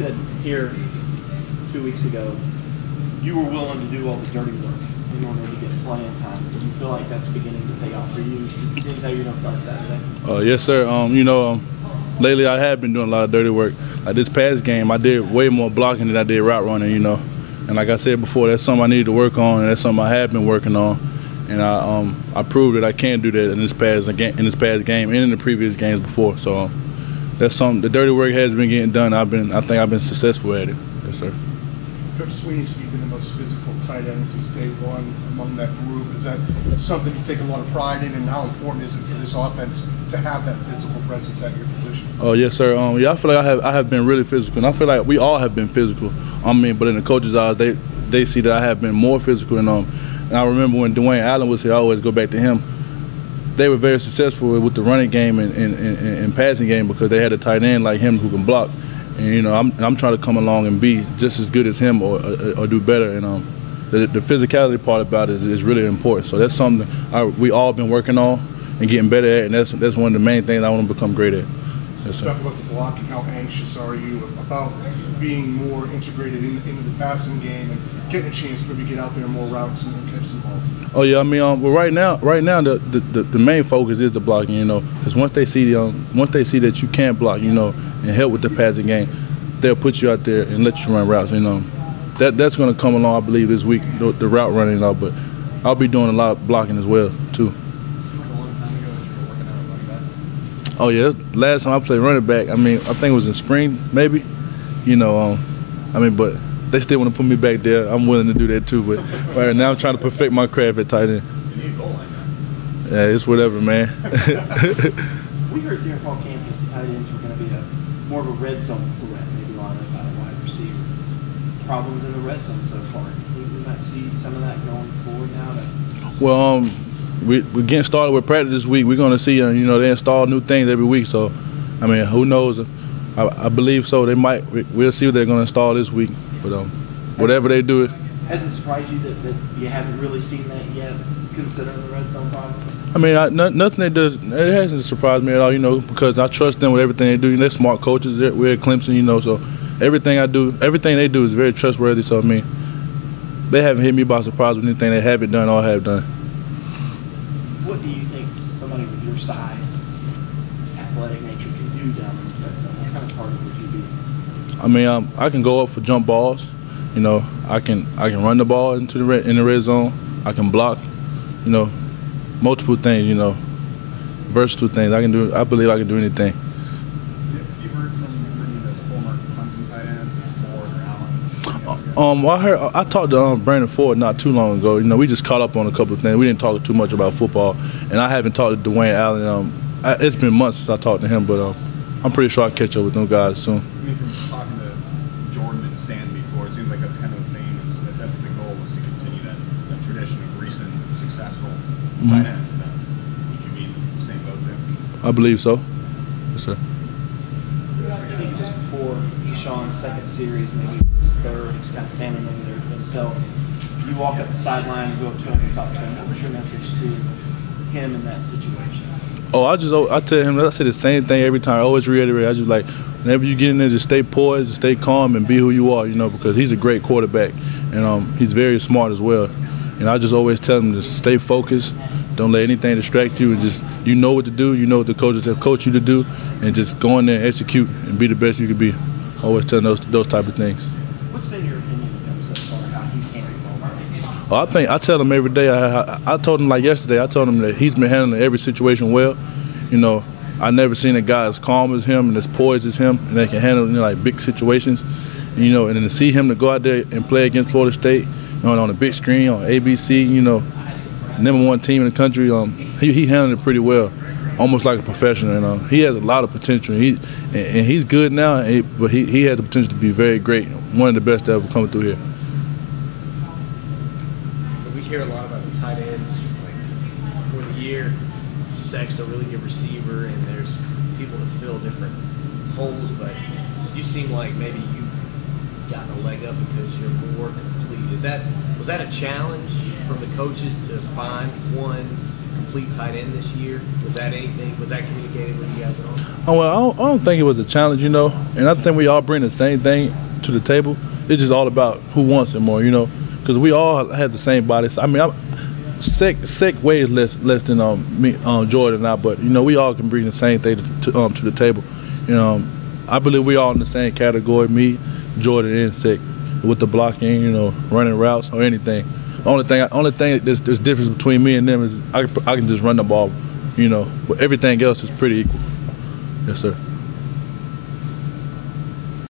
said here 2 weeks ago, you were willing to do all the dirty work in order to get playing time. Do you feel like that's beginning to pay off for you? Seems how you're going to start Saturday. Yes, sir. Lately I have been doing a lot of dirty work. Like this past game, I did way more blocking than I did route running, And like I said before, that's something I need to work on, and that's something I have been working on. And I proved that I can do that in this past game and in the previous games before. So that's something. The dirty work has been getting done. I think I've been successful at it. Yes, sir. Coach Sweeney said you've been the most physical tight end since day one among that group. Is that something you take a lot of pride in, and how important is it for this offense to have that physical presence at your position? Oh, yes, sir. I feel like I have been really physical, and I feel like we all have been physical. But in the coaches' eyes, they see that I have been more physical. And I remember when Dwayne Allen was here, I always go back to him. They were very successful with the running game and passing game because they had a tight end like him who can block. And I'm trying to come along and be just as good as him or do better. And the physicality part about it is really important. So that's something we all been working on and getting better at, and that's one of the main things I want to become great at. Yes, sir. Talk about the blocking. How anxious are you about being more integrated into the passing game and getting a chance to maybe get out there more routes and catch some balls? Oh yeah, well right now the main focus is the blocking, because once they see that you can block, and help with the passing game, they'll put you out there and let you run routes. That's going to come along, I believe, this week, the route running and all. But I'll be doing a lot of blocking as well too. It seemed like a long time ago that you were working out at running back. Oh yeah, last time I played running back, I think it was in spring maybe. But they still want to put me back there. I'm willing to do that too. But right now I'm trying to perfect my craft at tight end. You need a goal like that. Yeah, it's whatever, man. We heard during fall camp that the tight ends were going to be more of a red zone threat, maybe lined up by a wide receiver. Problems in the red zone so far. We might see some of that going forward now. Well, we're getting started with practice this week. We're going to see, they install new things every week. So, who knows? I believe so. We'll see what they're going to install this week. But whatever they do. Has it surprised you that you haven't really seen that yet, considering the red zone problems? Nothing they do. It hasn't surprised me at all, because I trust them with everything they do. They're smart coaches. We're at Clemson, so everything they do is very trustworthy. So, they haven't hit me by surprise with anything they haven't done or have done. What do you think somebody with your size, athletic nature can do down in the red zone? What kind of target would you be? I can go up for jump balls. I can run the ball in the red zone. I can block. Multiple things. Versatile things. I believe I can do anything. You heard from many of the former Clemson tight ends, Ford or Allen? I talked to Brandon Ford not too long ago. We just caught up on a couple of things. We didn't talk too much about football, and I haven't talked to Dwayne Allen. It's been months since I talked to him, but I'm pretty sure I'll catch up with them guys soon. From talking to Jordan and Stan before, it seems like that's kind of the theme. That's the goal, is to continue that tradition of recent successful tight ends. That would you be in the same boat there? I believe so. Yes, sir. I think just before Deshaun's second series, maybe his third, he's kind of standing over there for himself. You walk up the sideline and go up to him and talk to him. What was your message to him in that situation? I tell him, I say the same thing every time. I always reiterate. I just like, whenever you get in there, just stay poised, stay calm, and be who you are, because he's a great quarterback. And he's very smart as well. And I just always tell him to stay focused, don't let anything distract you, and just, what to do, what the coaches have coached you to do, and just go in there and execute and be the best you can be. Always tell them those type of things. What's been your opinion of him so far, how he's handling all I tell him every day. I told him like yesterday. I told him that he's been handling every situation well. I never seen a guy as calm as him and as poised as him, and they can handle like big situations. And then to see him to go out there and play against Florida State, on the big screen on ABC, #1 team in the country. He handled it pretty well, almost like a professional. And he has a lot of potential. He's good now, but he has the potential to be very great. One of the best to ever come through here. We hear a lot about the tight ends, like for the year. Sex's a really good receiver, and there's people to fill different holes. But you seem like maybe you've gotten a leg up because you're more complete. Was that a challenge from the coaches to find one complete tight end this year. Was that communicated with you guys at all? Oh, well, I don't think it was a challenge, and I think we all bring the same thing to the table. It's just all about who wants it more, because we all have the same body. I mean, Sek weighs less than me, Jordan and I, but we all can bring the same thing to the table. I believe we all in the same category, me, Jordan, and Sek, with the blocking, running routes or anything. The only thing there's difference between me and them is I can just run the ball, but everything else is pretty equal. Yes, sir.